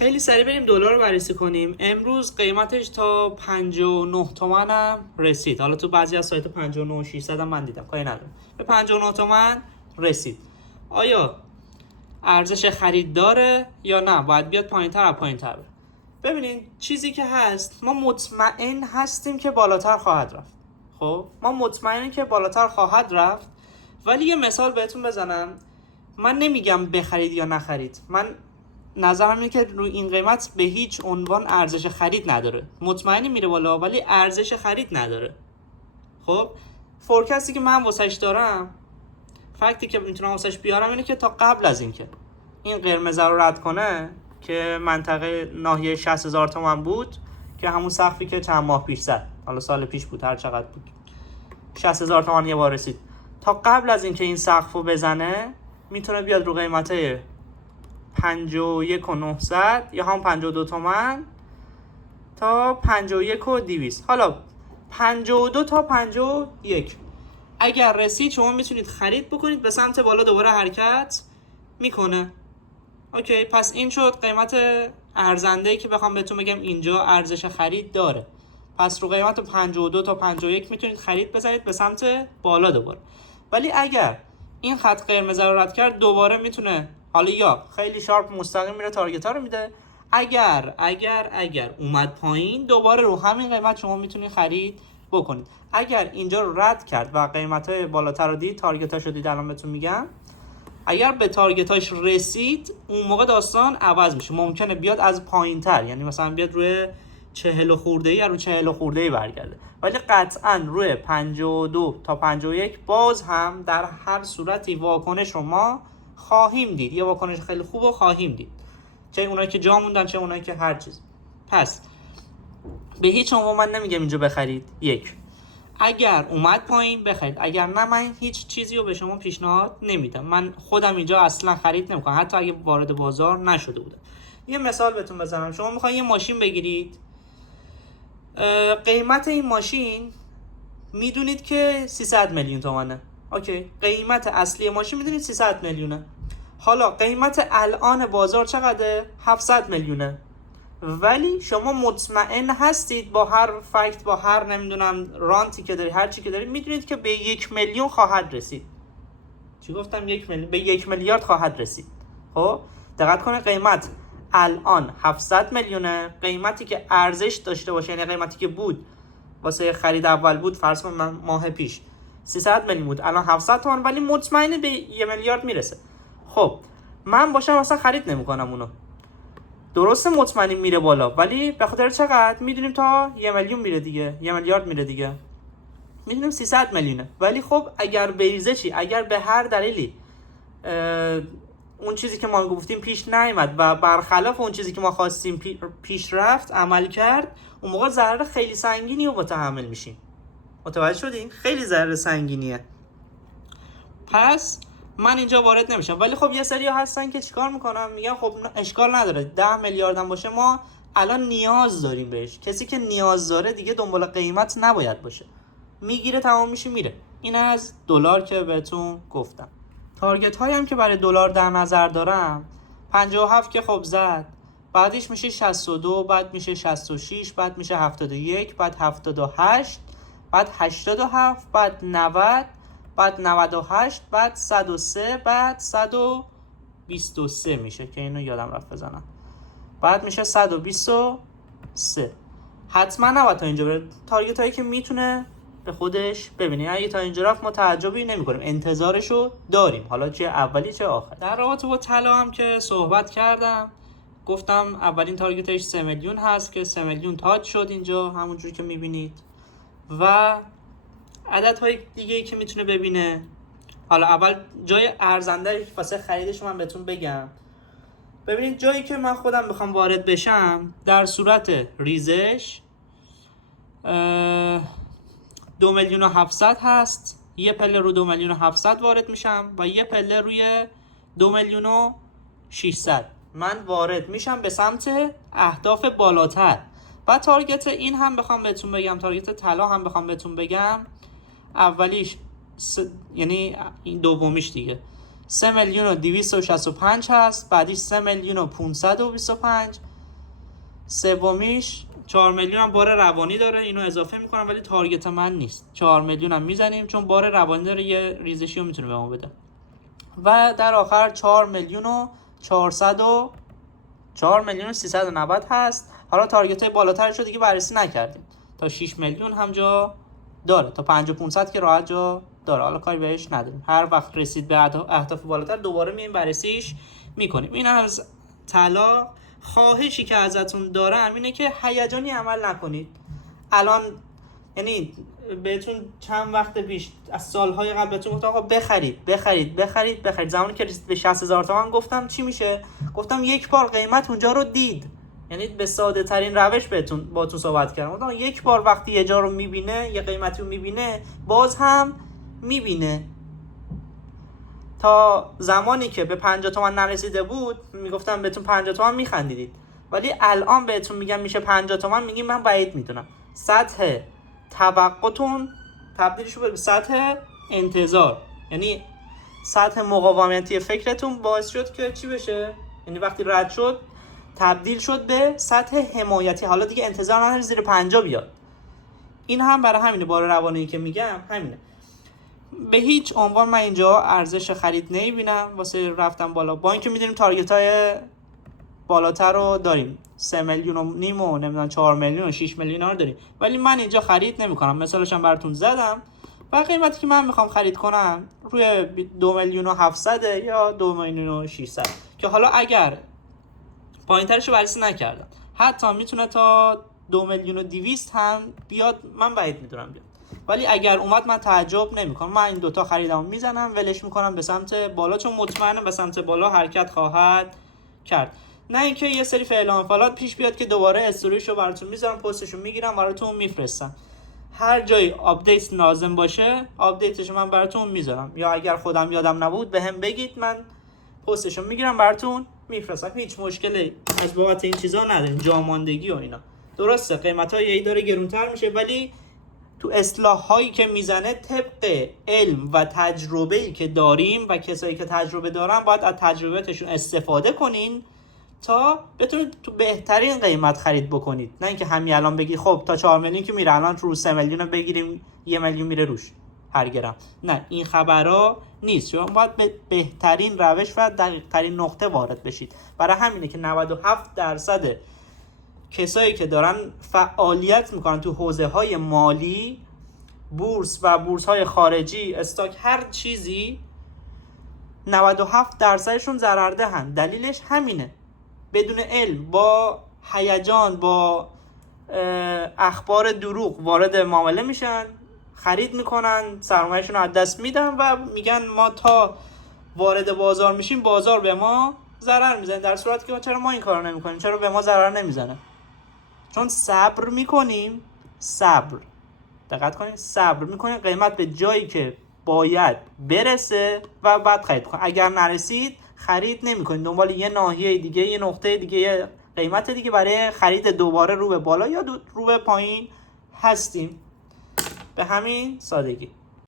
خیلی سریع بریم دلار رو بررسی کنیم. امروز قیمتش تا 59 تومن هم رسید. حالا تو بعضی از سایت 59 600 هم من دیدم، کاری ندارم. به 59 تومن رسید. آیا ارزش خرید داره یا نه باید بیاد پایین‌تر از پایین‌تر بره؟ ببینید چیزی که هست، ما مطمئن هستیم که بالاتر خواهد رفت. خب ما مطمئنیم که بالاتر خواهد رفت، ولی یه مثال بهتون بزنم. من نمیگم بخرید یا نخرید، من نظرم اینه که روی این قیمت به هیچ عنوان ارزش خرید نداره. مطمئنی میره بالا ولی ارزش خرید نداره. خب فورکستی که من واسش دارم، فکتی که میتونم واسش بیارم اینه که تا قبل از اینکه این قرمز رو رد کنه که منطقه ناحیه 60,000 تومان بود که همون سقفی که چند ماه پیش زد، حالا سال پیش بود هر چقدر بود، 60,000 تومان یه بار رسید. تا قبل از اینکه این سقف رو بزنه میتونه بیاد رو قیمت 51,900 یا هم 52 تومن تا 51,200. حالا 52 تا 51 اگر رسید شما میتونید خرید بکنید، به سمت بالا دوباره حرکت میکنه. اوکی، پس این شد قیمت ارزنده‌ای که بخوام بهتون بگم اینجا ارزش خرید داره. پس رو قیمت 52 تا 51 میتونید خرید بزنید به سمت بالا دوباره. ولی اگر این خط قرمز رو رد کرد دوباره میتونه، حالا یا خیلی شارپ مستقیم میره تارگت ها رو میده، اگر اومد پایین دوباره رو همین قیمت شما میتونید خرید بکنید. اگر اینجا رو رد کرد و قیمت های بالاتر رو دید، تارگت هاشو دید، الان بهتون میگم اگر به تارگت هاش رسید اون موقع داستان عوض میشه. ممکنه بیاد از پایین تر، یعنی مثلا بیاد روی 40 خورده ای یا روی 40 خورده ای برگرده، ولی قطعا روی 52 تا 51 باز هم در هر صورتی واکنش رو ما خواهیم دید، یه واکنش خیلی خوب رو خواهیم دید، چه اونایی که جا موندن چه اونایی که هر چیز. پس به هیچ عنوان من نمیگم اینجا بخرید. یک، اگر اومد پایین بخرید، اگر نه من هیچ چیزی رو به شما پیشنهاد نمیدم. من خودم اینجا اصلا خرید نمیکنم حتی اگه وارد بازار نشده بودم. یه مثال بهتون بزنم. شما میخواین یه ماشین بگیرید، قیمت این ماشین میدونید که 300 میلیون تومانه. اوکی، قیمت اصلی ماشین میدونید 300 میلیونه. حالا قیمت الان بازار چقدره؟ 700 میلیونه. ولی شما مطمئن هستید با هر فکت، با هر نمیدونم رانتی که داری، هر چی که داری، میدونید که به 1 میلیون خواهد رسید. چی گفتم؟ 1 میلیون، به 1 میلیارد خواهد رسید. خب دقت کنید، قیمت الان 700 میلیونه، قیمتی که ارزش داشته باشه، یعنی قیمتی که بود واسه خرید اول بود، فرض کن ماه پیش 300 میلیون بود، الان 700 تومن، ولی مطمئنه به 1 میلیارد میرسه. خب من باشم اصلا خرید نمیکنم اونو. درسته مطمئنی میره بالا، ولی به خاطر چقدر؟ میدونیم تا 1 میلیون میره دیگه، 1 میلیارد میره دیگه، میدونیم 300 میلیونه. ولی خب اگر بریزه چی؟ اگر به هر دلیلی اون چیزی که ما گفتیم پیش نیامد و برخلاف اون چیزی که ما خواستیم پیش رفت، عمل کرد، اون موقع ضرر خیلی سنگینی رو متحمل میشیم. متوجه شدین؟ خیلی ضرر سنگینیه. پس من اینجا وارد نمیشم. ولی خب یه سری هستن که چیکار میکنن؟ میگن خب اشکال نداره، 10 میلیارد هم باشه ما الان نیاز داریم بهش. کسی که نیاز داره دیگه دنبال قیمت نباید باشه، میگیره تمام میشه میره. این از دلار که بهتون گفتم. تارگت هایی هم که برای دلار در نظر دارم، 57 که خب زد، بعدش میشه 62، بعد میشه 66، بعد میشه 71، بعد 78، بعد 87، بعد 90، بعد 98، بعد 103، بعد 123 میشه که اینو یادم رفت بزنم، بعد میشه 123. حتما نباید تا اینجا بره. تارگت هایی که میتونه به خودش ببینید. اگه تا اینجا رفت ما تعجبی نمی‌کنیم، انتظارشو داریم، حالا چه اولی چه آخر. در رابطه با طلا هم که صحبت کردم، گفتم اولین تارگتش 3 میلیون هست که 3 میلیون تاچ شد اینجا همونجوری که میبینید. و عددهای دیگه‌ای که میتونه ببینه، حالا اول جای ارزنده واسه خریدش من بهتون بگم. ببینید جایی که من خودم بخوام وارد بشم در صورت ریزش 2,700,000 هست. یه پله رو 2,700,000 وارد میشم و یه پله روی 2,600,000 من وارد میشم به سمت اهداف بالاتر. و تارگت این هم بخوام بهتون بگم، تارگت طلا هم بخوام بهتون بگم، اولیش یعنی این دومیش دیگه 3,265,000 هست، بعدیش 3,525,000 سومیش 4 میلیون هم بار روانی داره، اینو اضافه میکنم ولی تارگت من نیست. 4 میلیون هم میزنیم چون بار روانی داره، یه ریزشی رو میتونه به ما بده. و در آخر 4 میلیون و 390 هست. حالا تارگت های بالاترش رو دیگه بررسی نکردیم. تا 6 میلیون هم جا داره، تا 5500 که راحت جا داره. حالا کاری بهش نداریم، هر وقت رسید به اهداف بالاتر دوباره میایم بررسیش میکنیم. این از طلا. خواهشی که ازتون دارم اینه که هیجانی عمل نکنید. الان یعنی بهتون چند وقت پیش از سالهای قبل بهتون گفتم آقا بخرید. زمانی که رسید به 60,000 تومان گفتم چی میشه؟ گفتم یک بار قیمت اونجا رو دید. یعنی به ساده ترین روش باهاتون صحبت کردم. گفتم یک بار وقتی یه جا رو میبینه، یه قیمتی رو میبینه، باز هم میبینه. تا زمانی که به 50 تومن نرسیده بود میگفتم بهتون 50 تومن میخندیدید، ولی الان بهتون میگم میشه 50 تومن میگیم من بعید میدونم. سطح توقعتون تبدیل شد به سطح انتظار، یعنی سطح مقاومتی فکرتون باعث شد که چی بشه؟ یعنی وقتی رد شد تبدیل شد به سطح حمایتی. حالا دیگه انتظار نداره زیر 50 بیاد. این هم برای همینه، بار روانی که میگم همینه. به هیچ عنوان من اینجا ارزش خرید نمیبینم واسه رفتن بالا، با اینکه میدونیم تارگت های بالاتر رو داریم، 3 میلیون و نیم و نمیدونم 4 میلیون و 6 میلیون ها رو داریم، ولی من اینجا خرید نمیکنم. مثالش هم براتون زدم و قیمتی که من میخوام خرید کنم روی 2 میلیون و 700 یا 2 میلیون و 600 که حالا اگر پایینترش رو بررسی نکردم حتی میتونه تا 2 میلیون و 200 هم بیاد، من بعید میدونم بیاد. ولی اگر اومد من تعجب نمیکنم، من این دوتا خریدمو میزنم ولش میکنم به سمت بالا، چون مطمئنم به سمت بالا حرکت خواهد کرد. نه اینکه یه سری فعل و انفعالات پیش بیاد که دوباره استوریشو براتون میذارم، پستشو میگیرم براتون میفرستم. هر جای آپدیت لازم باشه آپدیتشو من براتون میذارم، یا اگر خودم یادم نبود بهم بگید، من پستشو میگیرم براتون میفرستم. هیچ مشکلی از بابت این چیزا نداریم، جاماندگی و اینا. درسته قیمت‌های ای داره گرونتر میشه، ولی تو اصلاح هایی که میزنه طبق علم و تجربه‌ای که داریم و کسایی که تجربه دارن باید از تجربه‌شون استفاده کنین تا بتونید تو بهترین قیمت خرید بکنید. نه اینکه همین الان بگید خب تا 4 میلیون که میره الان رو 3 میلیون بگیریم 1 میلیون میره روش هر گرم. نه این خبرها نیست. شما باید به بهترین روش و دقیق ترین نقطه وارد بشید. برای همینه که 97% کسایی که دارن فعالیت میکنن تو حوزه های مالی، بورس و بورس های خارجی، استاک، هر چیزی، 97%شون ضررده. دلیلش همینه، بدون علم، با هیجان، با اخبار دروغ وارد معامله میشن، خرید میکنن، سرمایه‌شون رو از دست میدن و میگن ما تا وارد بازار میشیم بازار به ما ضرر میزنه، در صورتی که چرا ما این کارو نمیکنیم، چرا به ما ضرر نمیزنه؟ چون صبر میکنیم. دقت کنید، صبر میکنیم قیمت به جایی که باید برسه و بعد خرید کنید. اگر نرسید خرید نمیکنید، دنبال یه ناحیه دیگه، یه نقطه دیگه، یه قیمت دیگه برای خرید دوباره رو به بالا یا رو به پایین هستیم. به همین سادگی.